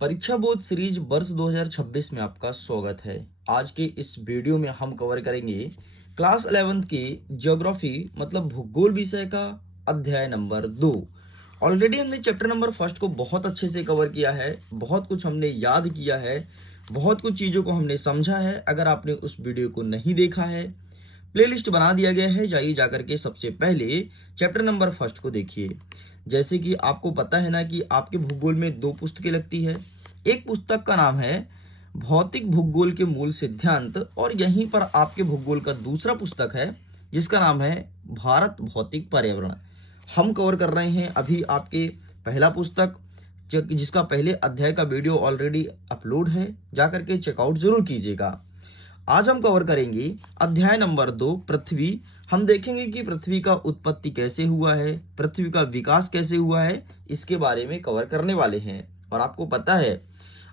परीक्षा board series वर्ष 2026 में आपका स्वागत है। आज के इस वीडियो में हम कवर करेंगे क्लास 11th के ज्योग्राफी मतलब भूगोल विषय का अध्याय नंबर 2। ऑलरेडी हमने चैप्टर नंबर फर्स्ट को बहुत अच्छे से कवर किया है, बहुत कुछ हमने याद किया है, बहुत कुछ चीज़ों को हमने समझा है। अगर आपने उस वीडियो को नहीं देखा है, प्लेलिस्ट बना दिया गया है, जाइए जाकर के सबसे पहले चैप्टर नंबर फर्स्ट को देखिए। जैसे कि आपको पता है ना कि आपके भूगोल में दो पुस्तकें लगती है। एक पुस्तक का नाम है भौतिक भूगोल के मूल सिद्धांत और यहीं पर आपके भूगोल का दूसरा पुस्तक है जिसका नाम है भारत भौतिक पर्यावरण। हम कवर कर रहे हैं अभी आपके पहला पुस्तक जिसका पहले अध्याय का वीडियो ऑलरेडी अपलोड है, जाकर के चेकआउट जरूर कीजिएगा। आज हम कवर करेंगे अध्याय नंबर 2 पृथ्वी। हम देखेंगे कि पृथ्वी का उत्पत्ति कैसे हुआ है, पृथ्वी का विकास कैसे हुआ है, इसके बारे में कवर करने वाले हैं। और आपको पता है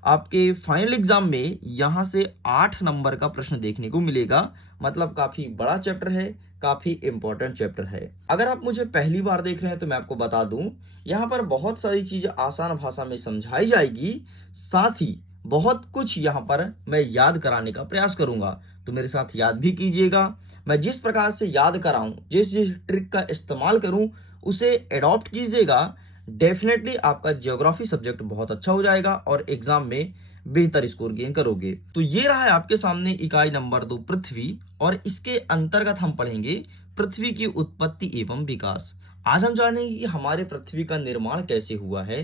आपके फाइनल एग्जाम में यहां से 8 नंबर का प्रश्न देखने को मिलेगा। मतलब काफी बड़ा चैप्टर है, काफी इंपॉर्टेंट चैप्टर है। अगर आप मुझे पहली बार देख रहे हैं तो मैं आपको बता दूं, यहाँ पर बहुत सारी चीजें आसान भाषा में समझाई जाएगी, साथ ही बहुत कुछ यहाँ पर मैं याद कराने का प्रयास करूंगा। तो मेरे साथ याद भी कीजिएगा। मैं जिस प्रकार से याद कराऊं, जिस जिस ट्रिक का इस्तेमाल करूं, उसे एडॉप्ट कीजिएगा। डेफिनेटली आपका ज्योग्राफी सब्जेक्ट बहुत अच्छा हो जाएगा और एग्जाम में बेहतर स्कोर गेन करोगे। तो ये रहा है आपके सामने इकाई नंबर 2 पृथ्वी, और इसके अंतर्गत हम पढ़ेंगे पृथ्वी की उत्पत्ति एवं विकास। आज हम जानेंगे कि हमारे पृथ्वी का निर्माण कैसे हुआ है,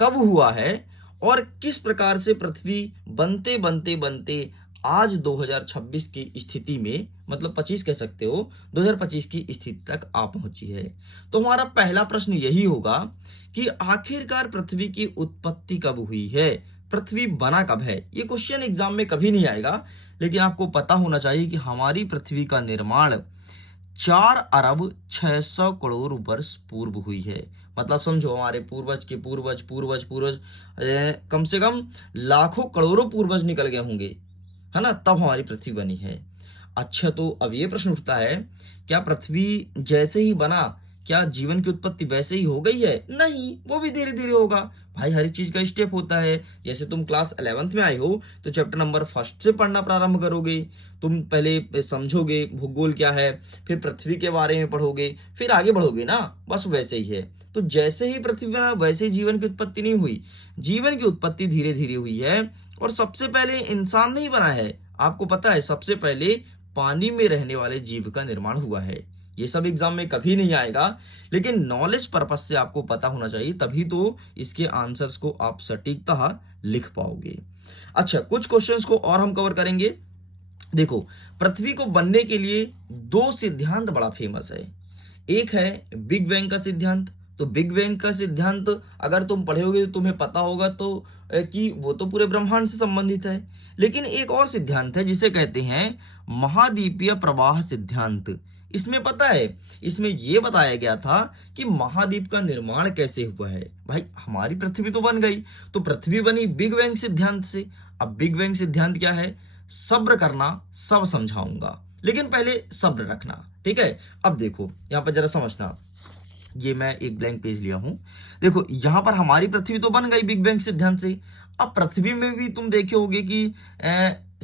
कब हुआ है, और किस प्रकार से पृथ्वी बनते बनते बनते आज 2026 की स्थिति में, मतलब 25 कह सकते हो, 2025 की स्थिति तक आ पहुंची है। तो हमारा पहला प्रश्न यही होगा कि आखिरकार पृथ्वी की उत्पत्ति कब हुई है, पृथ्वी बना कब है। ये क्वेश्चन एग्जाम में कभी नहीं आएगा, लेकिन आपको पता होना चाहिए कि हमारी पृथ्वी का निर्माण 4 अरब 600 करोड़ वर्ष पूर्व हुई है। मतलब समझो हमारे पूर्वज के पूर्वज पूर्वज पूर्वज कम से कम लाखों करोड़ों पूर्वज निकल गए होंगे, है ना, तब हमारी पृथ्वी बनी है। अच्छा, तो अब ये प्रश्न उठता है, क्या पृथ्वी जैसे ही बना, क्या जीवन की उत्पत्ति वैसे ही हो गई है? नहीं, वो भी धीरे धीरे होगा। भाई हर एक चीज का स्टेप होता है। जैसे तुम क्लास 11th में आए हो तो चैप्टर नंबर फर्स्ट से पढ़ना प्रारंभ करोगे। तुम पहले समझोगे भूगोल क्या है, फिर पृथ्वी के बारे में पढ़ोगे, फिर आगे बढ़ोगे ना। बस वैसे ही है। तो जैसे ही पृथ्वी बना वैसे ही जीवन की उत्पत्ति नहीं हुई, जीवन की उत्पत्ति धीरे धीरे हुई है। और सबसे पहले इंसान नहीं बना है, आपको पता है सबसे पहले पानी में रहने वाले जीव का निर्माण हुआ है। ये सब एग्जाम में कभी नहीं आएगा, लेकिन नॉलेज पर्पस से आपको पता होना चाहिए, तभी तो इसके आंसर्स को आप सटीकता लिख पाओगे। अच्छा, कुछ क्वेश्चंस को और हम कवर करेंगे। देखो, पृथ्वी को बनने के लिए दो सिद्धांत बड़ा फेमस है। एक है बिग बैंग का सिद्धांत। तो बिग बैंग का सिद्धांत अगर तुम पढ़ोगे तो तुम्हें पता होगा तो कि वो तो पूरे ब्रह्मांड से संबंधित है। लेकिन एक और सिद्धांत है जिसे कहते हैं महाद्वीपीय प्रवाह सिद्धांत। इसमें पता है, इसमें यह बताया गया था कि महाद्वीप का निर्माण कैसे हुआ है। भाई हमारी पृथ्वी तो बन गई, तो पृथ्वी बनी बिग बैंग सिद्धांत से। अब बिग बैंग सिद्धांत क्या है, सब्र करना, सब समझाऊंगा, लेकिन पहले सब्र रखना, ठीक है। अब देखो यहां पर जरा समझना, ये मैं एक ब्लैंक पेज लिया हूं। देखो यहां पर हमारी पृथ्वी तो बन गई बिग बैंग सिद्धांत से। अब पृथ्वी में भी तुम देखे होगे कि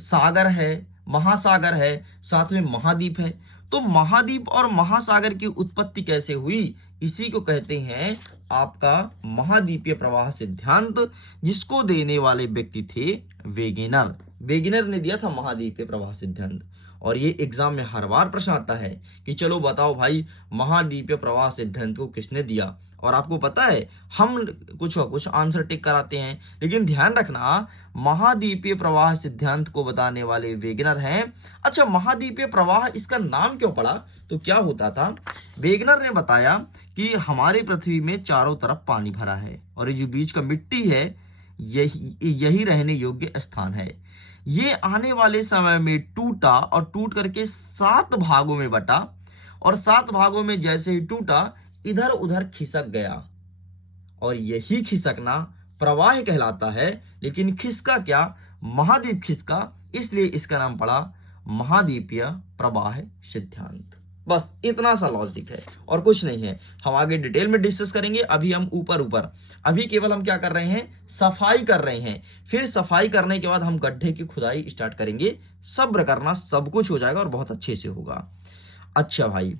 सागर है, महासागर है, साथ में महाद्वीप है। तो महाद्वीप और महासागर की उत्पत्ति कैसे हुई, इसी को कहते हैं आपका महाद्वीपीय प्रवाह सिद्धांत, जिसको देने वाले व्यक्ति थे वेगेनर। वेगेनर ने दिया था महाद्वीपीय प्रवाह सिद्धांत। और ये एग्जाम में हर बार प्रश्न आता है कि चलो बताओ भाई महाद्वीपीय प्रवाह सिद्धांत को किसने दिया। और आपको पता है हम कुछ आंसर टिक कराते हैं, लेकिन ध्यान रखना महाद्वीपीय प्रवाह सिद्धांत को बताने वाले वेगनर हैं। अच्छा, महाद्वीपीय प्रवाह इसका नाम क्यों पड़ा? तो क्या होता था, वेगनर ने बताया कि हमारी पृथ्वी में चारों तरफ पानी भरा है और ये जो बीच का मिट्टी है यही रहने योग्य स्थान है। ये आने वाले समय में टूटा और टूट करके 7 भागों में बटा, और 7 भागों में जैसे ही टूटा इधर उधर खिसक गया, और यही खिसकना प्रवाह कहलाता है। लेकिन खिसका क्या, महाद्वीप खिसका, इसलिए इसका नाम पड़ा महाद्वीपीय प्रवाह सिद्धांत। बस इतना सा लॉजिक है और कुछ नहीं है। हम आगे डिटेल में डिस्कस करेंगे, अभी हम ऊपर ऊपर, अभी केवल हम क्या कर रहे हैं, सफाई कर रहे हैं। फिर सफाई करने के बाद हम गड्ढे की खुदाई स्टार्ट करेंगे। सब्र करना, सब कुछ हो जाएगा और बहुत अच्छे से होगा। अच्छा भाई,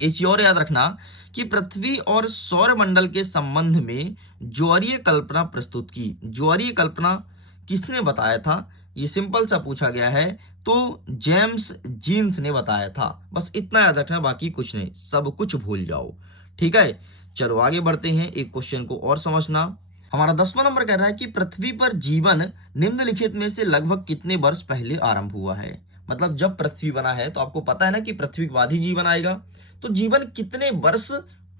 एक चीज और याद रखना कि पृथ्वी और सौर मंडल के संबंध में ज्वारीय कल्पना प्रस्तुत की। ज्वारीय कल्पना किसने बताया था, ये सिंपल सा पूछा गया है, तो जेम्स जीन्स ने बताया था। बस इतना याद रखना, बाकी कुछ नहीं, सब कुछ भूल जाओ। ठीक है, चलो आगे बढ़ते हैं, एक क्वेश्चन को और समझना। हमारा 10वां नंबर कह रहा है कि पृथ्वी पर जीवन निम्नलिखित में से लगभग कितने वर्ष पहले आरंभ हुआ है। मतलब जब पृथ्वी बना है तो आपको पता है ना कि पृथ्वी के बाद ही जीवन आएगा, तो जीवन कितने वर्ष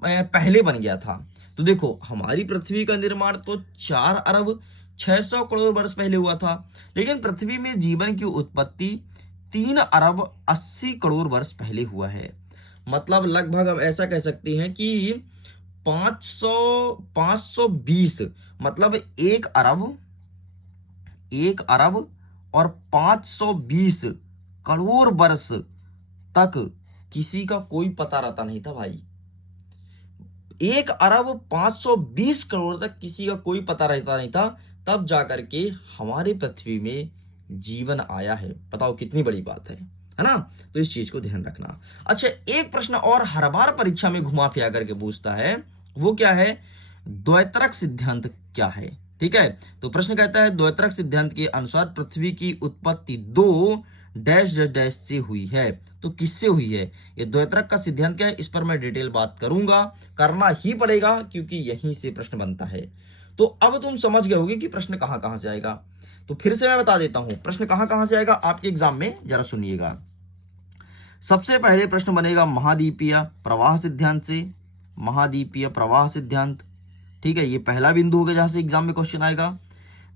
पहले बन गया था। तो देखो, हमारी पृथ्वी का निर्माण तो 4 अरब 600 करोड़ वर्ष पहले हुआ था, लेकिन पृथ्वी में जीवन की उत्पत्ति 3 अरब 80 करोड़ वर्ष पहले हुआ है। मतलब लगभग हम ऐसा कह सकते हैं कि 520, मतलब 1 अरब और 520 करोड़ वर्ष तक किसी का कोई पता रहता नहीं था भाई। 1 अरब 520 करोड़ तक किसी का कोई पता रहता नहीं था, तब जाकर के हमारे पृथ्वी में जीवन आया है। बताओ कितनी बड़ी बात है ना। तो इस चीज को ध्यान रखना। अच्छा, एक प्रश्न और हर बार परीक्षा में घुमा फिरा करके पूछता है, वो क्या है, द्वैतरक सिद्धांत क्या है। ठीक है, तो प्रश्न कहता है द्वैतरक सिद्धांत के अनुसार पृथ्वी की उत्पत्ति 2 डैश डैश डैश से हुई है। तो किससे हुई है, ये द्वैतरक का सिद्धांत क्या है, इस पर मैं डिटेल बात करूंगा, करना ही पड़ेगा क्योंकि यहीं से प्रश्न बनता है। तो अब तुम समझ गए होगे कि प्रश्न कहां कहां से आएगा। तो फिर से मैं बता देता हूं प्रश्न कहां कहां से आएगा आपके एग्जाम में, जरा सुनिएगा। सबसे पहले प्रश्न बनेगा महाद्वीपीय प्रवाह सिद्धांत से, महाद्वीपीय प्रवाह सिद्धांत। ठीक है, ये पहला बिंदु होगा जहां से एग्जाम में क्वेश्चन आएगा।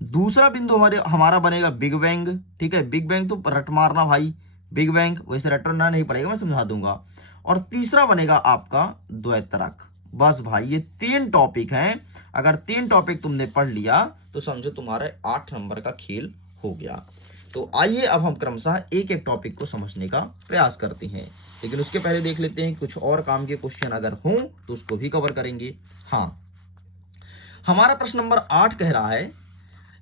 दूसरा बिंदु हमारा बनेगा बिग बैंग। ठीक है, बिग बैंग तो रट मारना भाई, बिग बैंग वैसे रटना नहीं पड़ेगा, मैं समझा दूंगा। और तीसरा बनेगा आपका द्वैतरक। बस भाई, ये 3 टॉपिक हैं। अगर 3 टॉपिक तुमने पढ़ लिया तो समझो तुम्हारे 8 नंबर का खेल हो गया। तो आइए अब हम क्रमशः एक एक टॉपिक को समझने का प्रयास करते हैं, लेकिन उसके पहले देख लेते हैं कुछ और काम के क्वेश्चन अगर हों तो उसको भी कवर करेंगे। हाँ, हमारा प्रश्न नंबर 8 कह रहा है,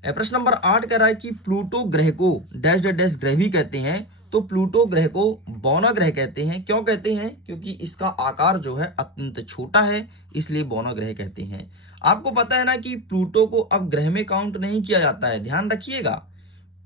प्रश्न नंबर 8 कह रहा है कि प्लूटो ग्रह को डैश डैश डैश ग्रह भी कहते हैं। तो प्लूटो ग्रह को बौना ग्रह कहते हैं। क्यों कहते हैं, क्योंकि इसका आकार जो है अत्यंत छोटा है, इसलिए बौना ग्रह कहते हैं। आपको पता है ना कि प्लूटो को अब ग्रह में काउंट नहीं किया जाता है, ध्यान रखिएगा,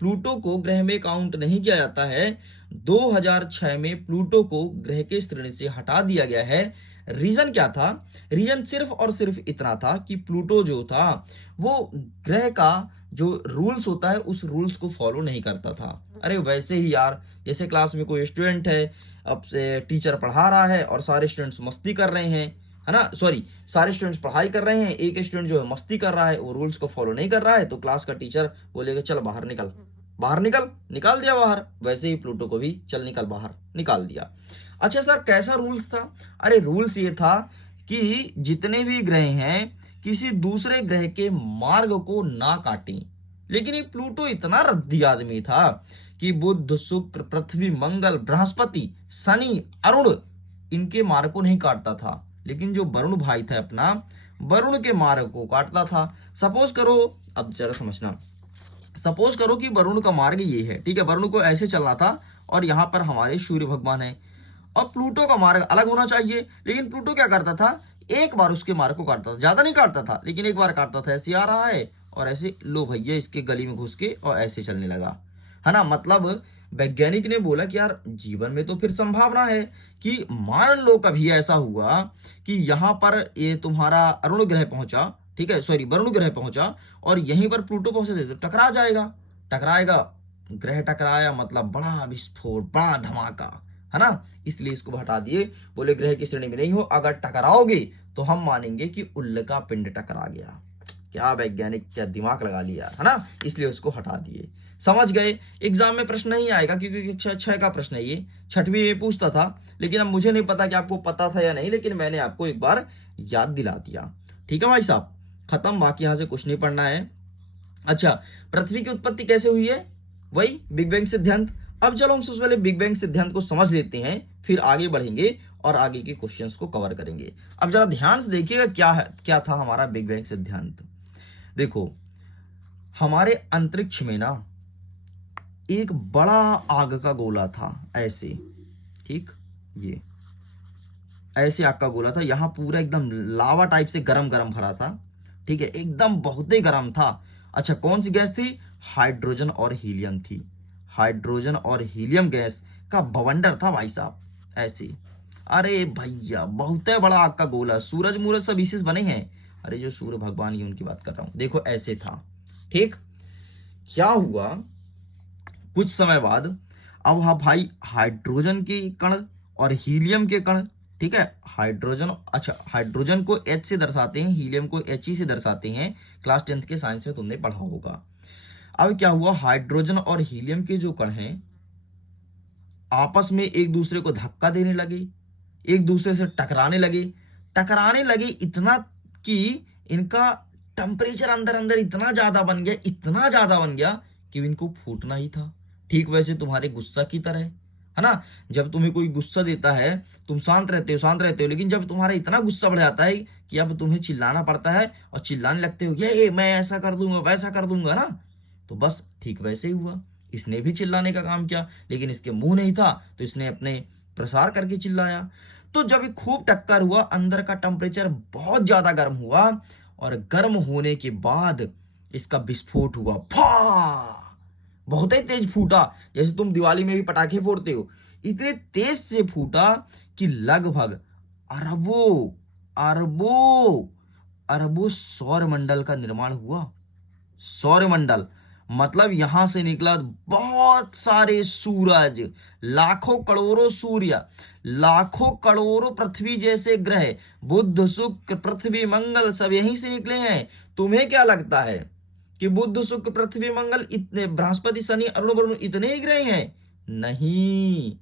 प्लूटो को ग्रह में काउंट नहीं किया जाता है। 2006 में प्लूटो को ग्रह के श्रेणी से हटा दिया गया है। रीजन क्या था, रीजन सिर्फ और सिर्फ इतना था कि प्लूटो जो था वो ग्रह का जो रूल्स होता है उस रूल्स को फॉलो नहीं करता था। अरे वैसे ही यार, जैसे क्लास में कोई स्टूडेंट है, अब से टीचर पढ़ा रहा है और सारे स्टूडेंट्स मस्ती कर रहे हैं, है ना, सॉरी, सारे स्टूडेंट्स पढ़ाई कर रहे हैं, एक स्टूडेंट जो है मस्ती कर रहा है, वो रूल्स को फॉलो नहीं कर रहा है, तो क्लास का टीचर बोलेगा चल बाहर निकल, बाहर निकल, निकाल दिया बाहर। वैसे ही प्लूटो को भी चल निकल बाहर, निकाल दिया। अच्छा सर, कैसा रूल्स था, अरे रूल्स ये था कि जितने भी ग्रह हैं किसी दूसरे ग्रह के मार्ग को ना काटें। लेकिन ये प्लूटो इतना रद्दी आदमी था कि बुध शुक्र पृथ्वी मंगल बृहस्पति शनि अरुण इनके मार्ग को नहीं काटता था, लेकिन जो वरुण भाई था अपना, वरुण के मार्ग को काटता था। सपोज करो, अब जरा समझना, सपोज करो कि वरुण का मार्ग ये है, ठीक है, वरुण को ऐसे चलना था और यहाँ पर हमारे सूर्य भगवान है, और प्लूटो का मार्ग अलग होना चाहिए। लेकिन प्लूटो क्या करता था, एक बार उसके मार्ग को काटता था, ज्यादा नहीं काटता था, लेकिन एक बार काटता था, ऐसे आ रहा है और ऐसे लो भैया इसके गली में घुस के और ऐसे चलने लगा, है ना। मतलब वैज्ञानिक ने बोला कि यार जीवन में तो फिर संभावना है कि मान लो कभी ऐसा हुआ कि यहाँ पर ये तुम्हारा अरुण ग्रह पहुंचा, ठीक है, सॉरी वरुण ग्रह पहुंचा और यहीं पर प्लूटो पहुंचे तो टकरा जाएगा, टकराएगा, ग्रह टकराया मतलब बड़ा विस्फोट, बड़ा धमाका, है ना। इसलिए इसको हटा दिए, बोले ग्रह की श्रेणी में नहीं हो, अगर टकराओगे तो हम मानेंगे कि उल्का पिंड टकरा गया। क्या वैज्ञानिक, क्या दिमाग लगा लिया, है ना, इसलिए उसको हटा दिए। समझ गए, एग्जाम में प्रश्न नहीं आएगा क्योंकि 6 का प्रश्न है ये, 6वीं में पूछता था, लेकिन अब मुझे नहीं पता कि आपको पता था या नहीं, लेकिन मैंने आपको एक बार याद दिला दिया। ठीक है भाई साहब, खत्म, बाकी यहां से कुछ नहीं पढ़ना है। अच्छा, पृथ्वी की उत्पत्ति कैसे हुई है, वही बिग बैंग सिद्धांत। अब चलो हम सबसे पहले बिग बैंग सिद्धांत को समझ लेते हैं, फिर आगे बढ़ेंगे और आगे के क्वेश्चंस को कवर करेंगे। अब जरा ध्यान से देखिएगा क्या है, क्या था हमारा बिग बैंग सिद्धांत। देखो, हमारे अंतरिक्ष में ना एक बड़ा आग का गोला था, ऐसे, ठीक, ये ऐसे आग का गोला था, यहां पूरा एकदम लावा टाइप से गरम गरम भरा था, ठीक है, एकदम बहुत ही गरम था। अच्छा, कौन सी गैस थी? हाइड्रोजन और हीलियम थी। हाइड्रोजन और हीलियम गैस का बवंडर था भाई साहब, ऐसे। अरे भैया, बहुत बड़ा आग का गोला, सूरज मूरज सब इसी से बने हैं। अरे जो सूर्य भगवान ही उनकी बात कर रहा हूं, देखो ऐसे था, ठीक। क्या हुआ कुछ समय बाद, अब हाँ भाई, हाइड्रोजन के कण और हीलियम के कण, ठीक है, हाइड्रोजन, अच्छा हाइड्रोजन को H से दर्शाते हैं, हीलियम को He से दर्शाते हैं, क्लास 10th के साइंस में तुमने पढ़ा होगा। अब क्या हुआ, हाइड्रोजन और हीलियम के जो कण हैं आपस में एक दूसरे को धक्का देने लगे, एक दूसरे से टकराने लगे इतना कि इनका टेम्परेचर अंदर अंदर इतना ज्यादा बन गया, इतना ज्यादा बन गया कि इनको फूटना ही था। ठीक वैसे तुम्हारे गुस्सा की तरह है ना, जब तुम्हें कोई गुस्सा देता है तुम शांत रहते हो, लेकिन जब तुम्हारा इतना गुस्सा बढ़ जाता है कि अब तुम्हें चिल्लाना पड़ता है और चिल्लाने लगते हो, ये मैं ऐसा कर दूंगा वैसा कर दूंगा ना, तो बस ठीक वैसे ही हुआ। इसने भी चिल्लाने का काम किया, लेकिन इसके मुंह नहीं था तो इसने अपने प्रसार करके चिल्लाया। तो जब ये खूब टक्कर हुआ, अंदर का टेम्परेचर बहुत ज्यादा गर्म हुआ, और गर्म होने के बाद इसका विस्फोट हुआ, फा, बहुत ही तेज फूटा, जैसे तुम दिवाली में भी पटाखे फोड़ते हो, इतने तेज से फूटा कि लगभग अरबों अरबों अरबों सौरमंडल का निर्माण हुआ। सौरमंडल मतलब यहां से निकला बहुत सारे सूरज, लाखों करोड़ों सूर्य, लाखों करोड़ों पृथ्वी जैसे ग्रह, बुध शुक्र पृथ्वी मंगल सब यहीं से निकले हैं। तुम्हें क्या लगता है कि बुध शुक्र पृथ्वी मंगल इतने, बृहस्पति शनि अरुण वरुण इतने ही ग्रह हैं? नहीं,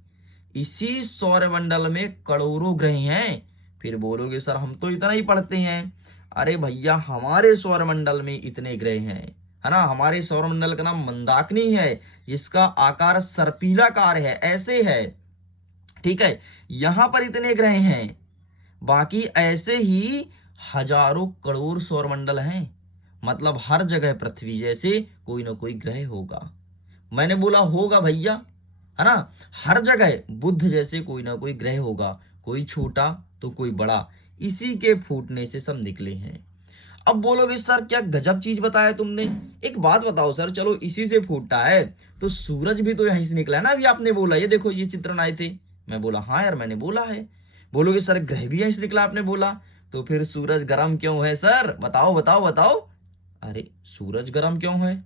इसी सौरमंडल में करोड़ों ग्रह हैं। फिर बोलोगे सर हम तो इतना ही पढ़ते हैं। अरे भैया, हमारे सौरमंडल में इतने ग्रह हैं, है ना। हमारे सौरमंडल का नाम मंदाकिनी है, जिसका आकार सर्पिलाकार है, ऐसे है, ठीक है। यहां पर इतने ग्रह हैं, बाकी ऐसे ही हजारों करोड़ सौरमंडल हैं। मतलब हर जगह पृथ्वी जैसे कोई ना कोई ग्रह होगा। मैंने बोला होगा भैया, है ना। हर जगह बुध जैसे कोई ना कोई ग्रह होगा, कोई छोटा तो कोई बड़ा, इसी के फूटने से सब निकले हैं। अब बोलोगे सर क्या गजब चीज बताया तुमने। एक बात बताओ सर, चलो इसी से फूटता है तो सूरज भी तो यहीं से निकला है ना। अभी आपने बोला ये देखो ये चित्रण आए थे, मैं बोला हाँ यार मैंने बोला है। बोलोगे सर ग्रह भी यहीं से निकला, आपने बोला, तो फिर सूरज गर्म क्यों है सर, बताओ बताओ बताओ। अरे सूरज गर्म क्यों है?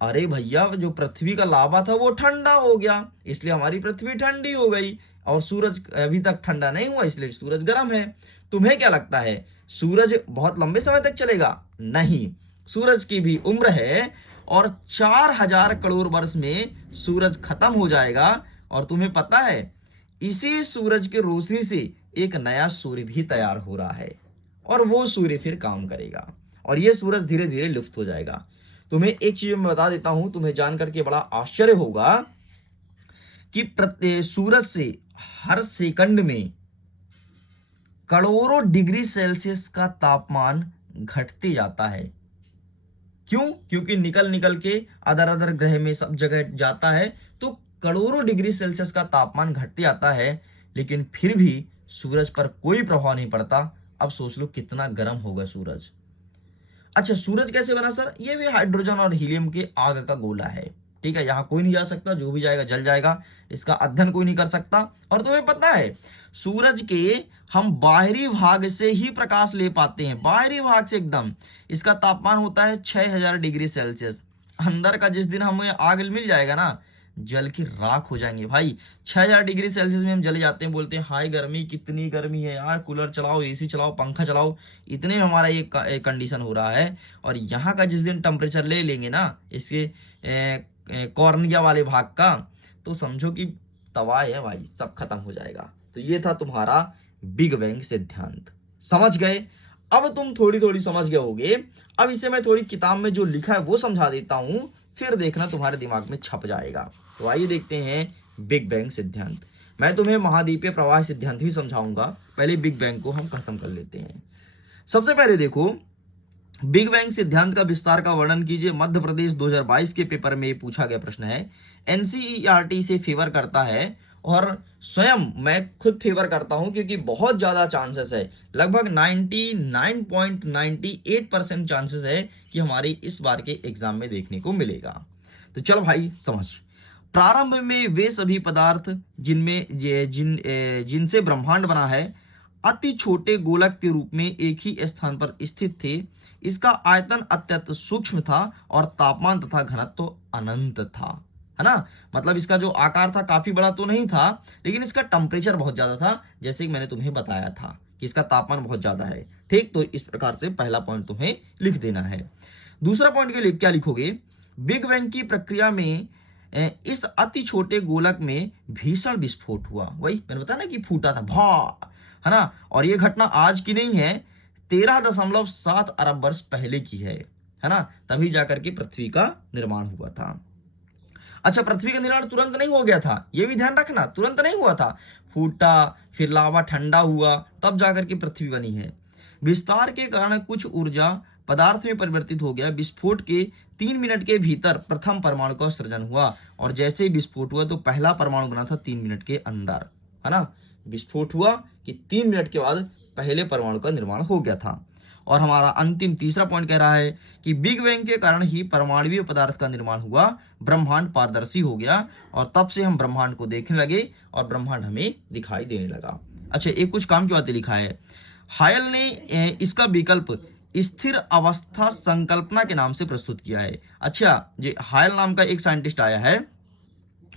अरे भैया, जो पृथ्वी का लावा था वो ठंडा हो गया, इसलिए हमारी पृथ्वी ठंडी हो गई, और सूरज अभी तक ठंडा नहीं हुआ, इसलिए सूरज गर्म है। तुम्हें क्या लगता है सूरज बहुत लंबे समय तक चलेगा? नहीं, सूरज की भी उम्र है, और 4000 करोड़ वर्ष में सूरज खत्म हो जाएगा। और तुम्हें पता है इसी सूरज की रोशनी से एक नया सूर्य भी तैयार हो रहा है, और वो सूर्य फिर काम करेगा, और ये सूरज धीरे धीरे लुप्त हो जाएगा। तुम्हें एक चीज मैं बता देता हूं, तुम्हें जान करके बड़ा आश्चर्य होगा कि सूरज से हर सेकंड में करोड़ों डिग्री सेल्सियस का तापमान घटते जाता है। क्यों? क्योंकि निकल निकल के अदर अदर ग्रह में सब जगह जाता है, तो करोड़ों डिग्री सेल्सियस का तापमान घटते जाता है, लेकिन फिर भी सूरज पर कोई प्रभाव नहीं पड़ता। अब सोच लो कितना गर्म होगा सूरज। अच्छा, सूरज कैसे बना सर? ये भी हाइड्रोजन और हीलियम के आग का गोला है, ठीक है। यहाँ कोई नहीं जा सकता, जो भी जाएगा जल जाएगा, इसका अध्ययन कोई नहीं कर सकता। और तुम्हें पता है सूरज के हम बाहरी भाग से ही प्रकाश ले पाते हैं, बाहरी भाग से एकदम। इसका तापमान होता है 6000 डिग्री सेल्सियस। अंदर का जिस दिन हमें आग मिल जाएगा ना, जल की राख हो जाएंगे भाई। 6000 डिग्री सेल्सियस में हम जल जाते हैं, बोलते हैं हाय गर्मी, कितनी गर्मी है यार, कूलर चलाओ, एसी चलाओ, पंखा चलाओ, इतने में हमारा ये कंडीशन हो रहा है। और यहाँ का जिस दिन टेम्परेचर ले लेंगे ना इसके कॉर्निया वाले भाग का, तो समझो कि तबाह है भाई, सब खत्म हो जाएगा। तो ये था तुम्हारा बिग बैंग सिद्धांत, समझ गए? अब तुम थोड़ी थोड़ी समझ गए होगे। अब इसे मैं थोड़ी किताब में जो लिखा है वो समझा देता हूं, फिर देखना तुम्हारे दिमाग में छप जाएगा। तो आइए देखते हैं बिग बैंग सिद्धांत। मैं तुम्हें महाद्वीपीय प्रवाह सिद्धांत भी समझाऊंगा, पहले बिग बैंग को हम खत्म कर लेते हैं। सबसे पहले देखो, बिग बैंग सिद्धांत का विस्तार का वर्णन कीजिए। मध्य प्रदेश 2022 के पेपर में ये पूछा गया प्रश्न है। एनसीईआरटी से फेवर करता है और स्वयं मैं खुद फेवर करता हूं, क्योंकि बहुत ज्यादा चांसेस है, लगभग 99.98% चांसेस है कि हमारी इस बार के एग्जाम में देखने को मिलेगा। तो चलो भाई समझ। प्रारंभ में वे सभी पदार्थ जिनसे ब्रह्मांड बना है अति छोटे गोलक के रूप में एक ही स्थान पर स्थित थे। इसका आयतन अत्यंत सूक्ष्म था और तापमान तथा घनत्व तो अनंत था, है ना। मतलब इसका जो आकार था काफी बड़ा तो नहीं था, लेकिन इसका टेम्परेचर बहुत ज्यादा था, जैसे कि मैंने तुम्हें बताया था कि इसका तापमान बहुत ज्यादा है। ठीक, तो इस प्रकार से पहला पॉइंट तुम्हें लिख देना है। दूसरा पॉइंट के लिए क्या लिखोगे? बिग बैंग की प्रक्रिया में इस अति छोटे गोलक में भीषण विस्फोट हुआ। वही मैंने बताया ना कि फूटा था, भा, है ना। और ये घटना आज की नहीं है, 13.7 अरब वर्ष पहले की है ना। तभी जाकर के पृथ्वी का निर्माण हुआ था। अच्छा, पृथ्वी का निर्माण तुरंत नहीं हो गया था, ये भी ध्यान रखना, तुरंत नहीं हुआ था। फूटा, फिर लावा ठंडा हुआ, तब जाकर के पृथ्वी बनी है। विस्तार के कारण कुछ ऊर्जा पदार्थ में परिवर्तित हो गया। विस्फोट के 3 मिनट के भीतर प्रथम परमाणु का सृजन हुआ, और जैसे ही विस्फोट हुआ तो पहला परमाणु बना था 3 मिनट के अंदर, है ना। विस्फोट हुआ कि 3 मिनट के बाद पहले परमाणु का निर्माण हो गया था। और हमारा अंतिम तीसरा पॉइंट कह रहा है कि बिग बैंग के कारण ही परमाणुीय पदार्थ का निर्माण हुआ, ब्रह्मांड पारदर्शी हो गया, और तब से हम ब्रह्मांड को देखने लगे और ब्रह्मांड हमें दिखाई देने लगा। अच्छा, एक कुछ काम की बातें लिखा है। हायल ने इसका विकल्प स्थिर अवस्था संकल्पना के नाम से प्रस्तुत किया है। अच्छा, ये हायल नाम का एक साइंटिस्ट आया है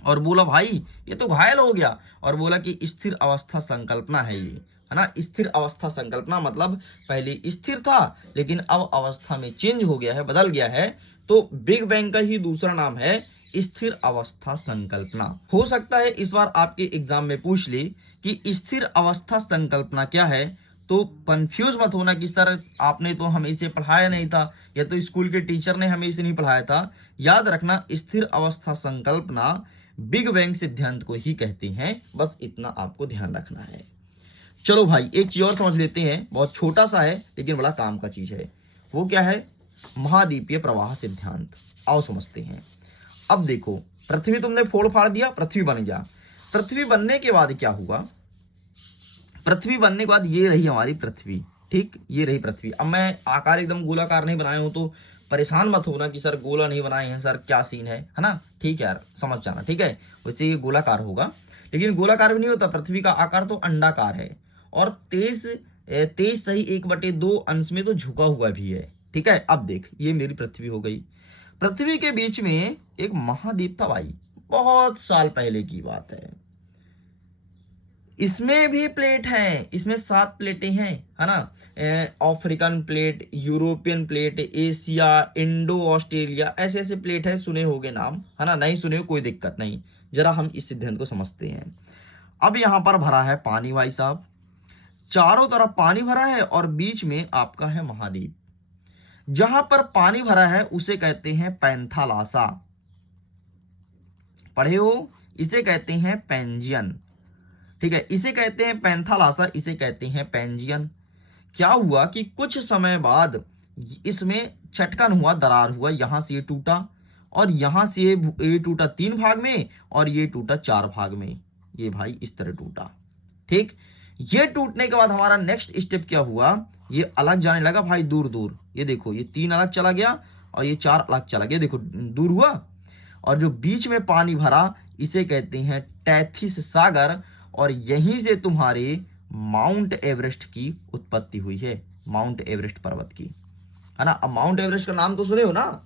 और बोला भाई ये तो घायल हो गया, और बोला कि स्थिर अवस्था संकल्पना है ये, है ना। स्थिर अवस्था संकल्पना मतलब पहले स्थिर था लेकिन अब अवस्था में चेंज हो गया है, बदल गया है। तो बिग बैंग का ही दूसरा नाम है स्थिर अवस्था संकल्पना। हो सकता है इस बार आपके एग्जाम में पूछ ले कि स्थिर अवस्था संकल्पना क्या है, तो कंफ्यूज मत होना कि सर आपने तो हमें इसे पढ़ाया नहीं था, या तो स्कूल के टीचर ने हमें इसे नहीं पढ़ाया था। याद रखना, स्थिर अवस्था संकल्पना बिग बैंग सिद्धांत को ही कहते हैं, बस इतना आपको ध्यान रखना है। चलो भाई, एक चीज और समझ लेते हैं, बहुत छोटा सा है लेकिन बड़ा काम का चीज है। वो क्या है? महाद्वीपीय प्रवाह सिद्धांत। आओ समझते हैं। अब देखो, पृथ्वी तुमने फोड़ फाड़ दिया, पृथ्वी बन गया। पृथ्वी बनने के बाद क्या हुआ? पृथ्वी बनने के बाद ये रही हमारी पृथ्वी, ठीक, ये रही पृथ्वी। अब मैं आकार एकदम गोलाकार नहीं बनाया हूं, तो परेशान मत होना कि सर गोला नहीं बनाए हैं सर, क्या सीन है ना। ठीक है यार, समझ जाना, ठीक है। वैसे ये गोलाकार होगा, लेकिन गोलाकार भी नहीं होता, पृथ्वी का आकार तो अंडाकार है, और 23 सही 1/2 अंश में तो झुका हुआ भी है, ठीक है। अब देख, ये मेरी पृथ्वी हो गई। पृथ्वी के बीच में एक महाद्वीप था भाई, बहुत साल पहले की बात है। इसमें भी प्लेट हैं, इसमें 7 प्लेटें हैं, है ना। African plate, European plate, Asia, Indo Australia, ऐसे ऐसे प्लेट है, सुने होगे नाम, है ना। नहीं सुने हो कोई दिक्कत नहीं, जरा हम इस सिद्धांत को समझते हैं। अब यहां पर भरा है पानी भाई साहब, चारों तरफ पानी भरा है और बीच में आपका है महाद्वीप। जहां पर पानी भरा है उसे कहते हैं पैंथालासा, पढ़े हो, इसे कहते हैं पेंजियन, ठीक है। इसे कहते हैं पैंथालासा, इसे कहते हैं पेंजियन। क्या हुआ कि कुछ समय बाद इसमें चटकन हुआ, दरार हुआ, यहां से ये टूटा, और यहां से ये टूटा 3 भाग में, और ये टूटा 4 भाग में। ये भाई इस तरह टूटा, ठीक। ये टूटने के बाद हमारा नेक्स्ट स्टेप क्या हुआ? ये अलग जाने लगा भाई, दूर दूर। ये देखो, ये 3 अलग चला गया और ये 4 अलग चला गया, देखो दूर हुआ। और जो बीच में पानी भरा इसे कहते हैं टैथिस सागर, और यहीं से तुम्हारे माउंट एवरेस्ट की उत्पत्ति हुई है, माउंट एवरेस्ट पर्वत की, है ना। अब माउंट एवरेस्ट का नाम तो सुने हो ना,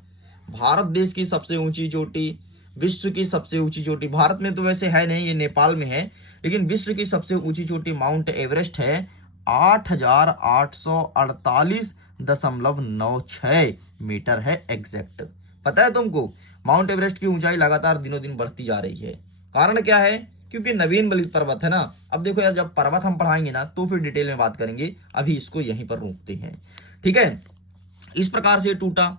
भारत देश की सबसे ऊंची चोटी, विश्व की सबसे ऊंची चोटी। भारत में तो वैसे है नहीं, ये नेपाल में है, लेकिन विश्व की सबसे ऊंची चोटी माउंट एवरेस्ट है। 8,848.96 मीटर है एग्जैक्ट। पता है तुमको, माउंट एवरेस्ट की ऊंचाई लगातार दिनों दिन बढ़ती जा रही है। कारण क्या है? क्योंकि नवीन बलित पर्वत है ना। अब देखो यार, जब पर्वत हम पढ़ाएंगे ना तो फिर डिटेल में बात करेंगे, अभी इसको यहीं पर रोकते हैं, ठीक है। इस प्रकार से टूटा।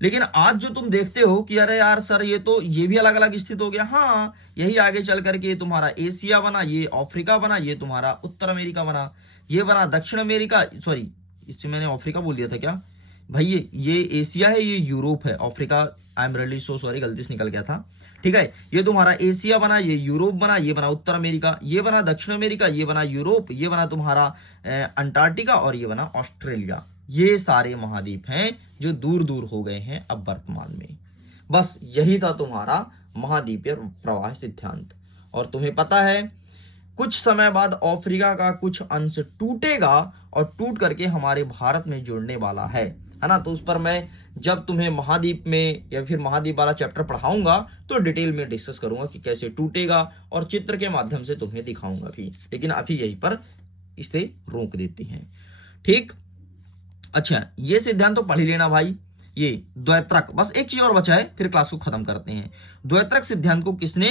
लेकिन आज जो तुम देखते हो कि अरे यार सर ये तो ये भी अलग अलग स्थित हो गया, हाँ यही आगे चल करके ये तुम्हारा एशिया बना, ये अफ्रीका बना, ये तुम्हारा उत्तर अमेरिका बना, ये बना दक्षिण अमेरिका, सॉरी इससे मैंने अफ्रीका बोल दिया था क्या भाई, ये एशिया है, ये यूरोप है, Africa I am really so sorry, गलती से निकल गया था। ठीक है, ये तुम्हारा एशिया बना, ये यूरोप बना, ये बना उत्तर अमेरिका, ये बना दक्षिण अमेरिका, ये बना यूरोप, ये बना तुम्हारा अंटार्कटिका और ये बना ऑस्ट्रेलिया। ये सारे महाद्वीप हैं जो दूर दूर हो गए हैं अब वर्तमान में। बस यही था तुम्हारा महाद्वीपीय प्रवाह सिद्धांत। और तुम्हें पता है कुछ समय बाद अफ्रीका का कुछ अंश टूटेगा और टूट करके हमारे भारत में जुड़ने वाला है ना। तो उस पर मैं जब तुम्हें महाद्वीप में या फिर महाद्वीप वाला चैप्टर पढ़ाऊंगा तो डिटेल में डिस्कस करूंगा कि कैसे टूटेगा, और चित्र के माध्यम से तुम्हें दिखाऊंगा भी, लेकिन अभी यहीं पर इसे रोक देते हैं। ठीक, अच्छा ये सिद्धांत तो पढ़ ही लेना भाई। ये द्वैत्रक, बस एक चीज और बचा है फिर क्लास को खत्म करते हैं। द्वैत्रक सिद्धांत को किसने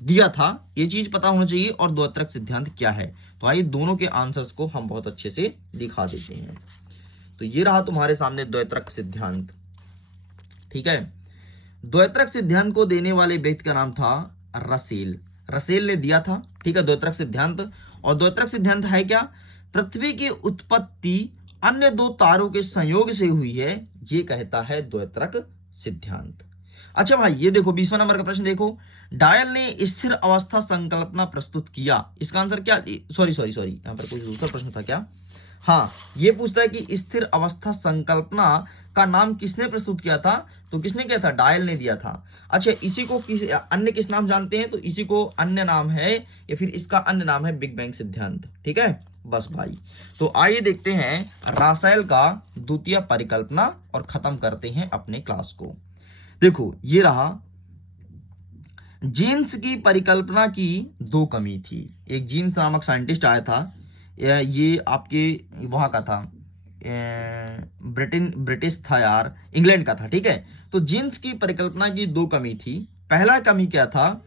दिया था ये चीज पता होना चाहिए, और द्वैत्रक सिद्धांत क्या है। तो आइए दोनों के आंसर्स को हम बहुत अच्छे से दिखा देते हैं। तो ये रहा तुम्हारे सामने द्वैत्रक सिद्धांत। ठीक है, द्वैत्रक सिद्धांत को देने वाले व्यक्ति का नाम था रसेल। रसेल ने दिया था, ठीक है, द्वैत्रक सिद्धांत। और द्वैत्रक सिद्धांत है क्या, पृथ्वी की उत्पत्ति अन्य दो तारों के संयोग से हुई है, ये कहता है द्वैत्रक सिद्धांत। अच्छा भाई ये देखो 20वां नंबर का प्रश्न देखो, डायल ने स्थिर अवस्था संकल्पना प्रस्तुत किया, इसका आंसर क्या, सॉरी सॉरी सॉरी यहां पर कोई दूसरा प्रश्न था क्या, हाँ ये पूछता है कि स्थिर अवस्था संकल्पना का नाम किसने प्रस्तुत किया था, तो किसने किया था, डायल ने दिया था। अच्छा इसी को अन्य किस नाम जानते हैं, तो इसी को अन्य नाम है या फिर इसका अन्य नाम है बिग बैंग सिद्धांत। ठीक है बस भाई, तो आइए देखते हैं रासेल का द्वितीय परिकल्पना और खत्म करते हैं अपने क्लास को। देखो ये रहा, जीन्स की परिकल्पना की दो कमी थी। एक जीन्स नामक साइंटिस्ट आया था, ये आपके वहां का था, ब्रिटिश था यार, इंग्लैंड का था। ठीक है, तो जीन्स की परिकल्पना की दो कमी थी। पहला कमी क्या था,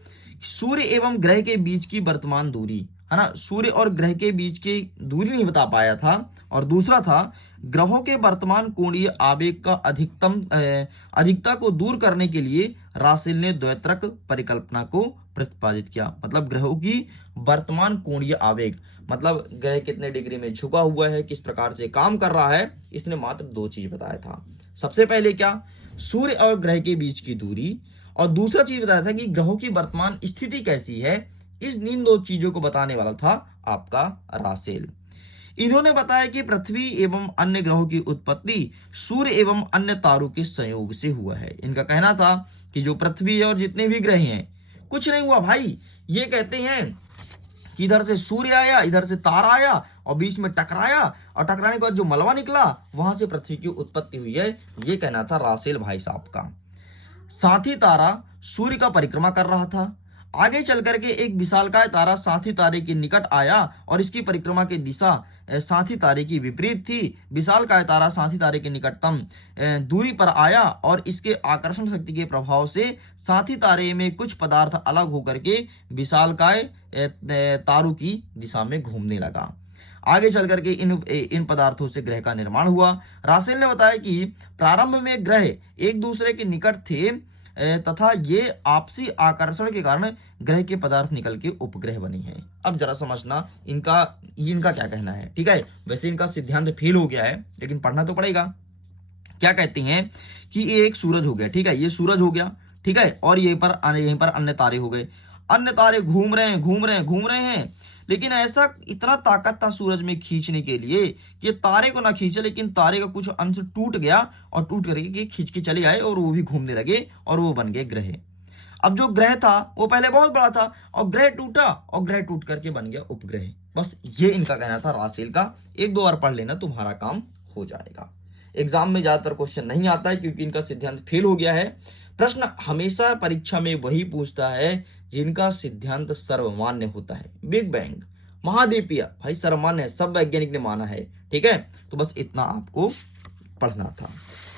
सूर्य एवं ग्रह के बीच की वर्तमान दूरी, है ना, सूर्य और ग्रह के बीच की दूरी नहीं बता पाया था। और दूसरा था ग्रहों के वर्तमान कोणीय आवेग का अधिकता को दूर करने के लिए रासेल ने द्वैत्रक परिकल्पना को प्रतिपादित किया। मतलब ग्रहों की वर्तमान कोणीय आवेग, मतलब ग्रह कितने डिग्री में झुका हुआ है, किस प्रकार से काम कर रहा है, इसने मात्र दो चीज बताया था। सबसे पहले क्या, सूर्य और ग्रह के बीच की दूरी, और दूसरा चीज बताया था कि ग्रहों की वर्तमान स्थिति कैसी है। इन दो चीजों को बताने वाला था आपका रासेल। इन्होंने बताया कि पृथ्वी एवं अन्य ग्रहों की उत्पत्ति सूर्य एवं अन्य तारों के संयोग से हुआ है। इनका कहना था कि जो पृथ्वी है और जितने भी ग्रह हैं, कुछ नहीं हुआ भाई, ये कहते हैं कि इधर से सूर्य आया, इधर से तारा आया और बीच में टकराया, और टकराने के बाद जो मलबा निकला वहां से पृथ्वी की उत्पत्ति हुई है, ये कहना था रासेल भाई साहब का। साथी तारा सूर्य का परिक्रमा कर रहा था। आगे चल करके एक विशालकाय तारा साथी तारे के निकट आया और इसकी परिक्रमा की दिशा साथी तारे की विपरीत थी। विशालकाय तारा साथी तारे के निकटतम दूरी पर आया और इसके आकर्षण शक्ति के प्रभाव से साथी तारे में कुछ पदार्थ अलग होकर के विशालकाय तारों की दिशा में घूमने लगा। आगे चल करके इन पदार्थों से ग्रह का निर्माण हुआ। रासेल ने बताया कि प्रारंभ में ग्रह एक दूसरे के निकट थे तथा ये आपसी आकर्षण के कारण ग्रह के पदार्थ निकल के उपग्रह बने हैं। अब जरा समझना इनका क्या कहना है। ठीक है, वैसे इनका सिद्धांत फेल हो गया है लेकिन पढ़ना तो पड़ेगा। क्या कहते हैं कि ये एक सूरज हो गया, ठीक है, ये सूरज हो गया, ठीक है, और यहीं पर अन्य तारे हो गए। अन्य तारे घूम रहे हैं, लेकिन ऐसा इतना ताकत था सूरज में खींचने के लिए कि तारे को ना खींचे, लेकिन तारे का कुछ अंश टूट गया और टूट करके खींच के चले आए और वो भी घूमने लगे और वो बन गए ग्रह। अब जो ग्रह था वो पहले बहुत बड़ा था और ग्रह टूटा और ग्रह टूट करके बन गया उपग्रह। बस ये इनका कहना था रासेल का। एक दो बार पढ़ लेना तुम्हारा काम हो जाएगा। एग्जाम में ज्यादातर क्वेश्चन नहीं आता है क्योंकि इनका सिद्धांत फेल हो गया है। प्रश्न हमेशा परीक्षा में वही पूछता है जिनका सिद्धांत सर्वमान्य होता है। बिग बैंग, महाद्वीपीय, भाई सर्वमान्य है, सब वैज्ञानिक ने माना है। ठीक है, तो बस इतना आपको पढ़ना था।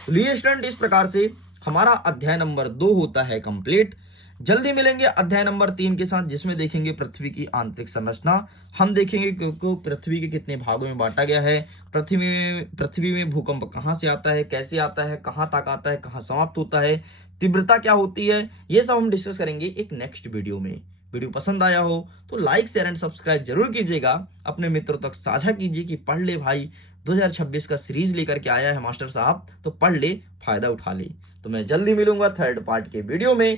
तो लिए स्टूडेंट, इस प्रकार से हमारा अध्याय नंबर 2 होता है कंप्लीट। जल्दी मिलेंगे अध्याय नंबर 3 के साथ, जिसमें देखेंगे पृथ्वी की आंतरिक संरचना। हम देखेंगे कि पृथ्वी के कितने भागों में बांटा गया है, पृथ्वी में भूकंप कहाँ से आता है, कैसे आता है, कहाँ तक आता है, कहाँ समाप्त होता है, तीव्रता क्या होती है, ये सब हम डिस्कस करेंगे एक नेक्स्ट वीडियो में। वीडियो पसंद आया हो तो लाइक शेयर एंड सब्सक्राइब जरूर कीजिएगा, अपने मित्रों तक साझा कीजिए कि पढ़ ले भाई, 2026 का सीरीज लेकर के आया है मास्टर साहब, तो पढ़ ले, फायदा उठा ले। तो मैं जल्दी मिलूंगा थर्ड पार्ट के वीडियो में।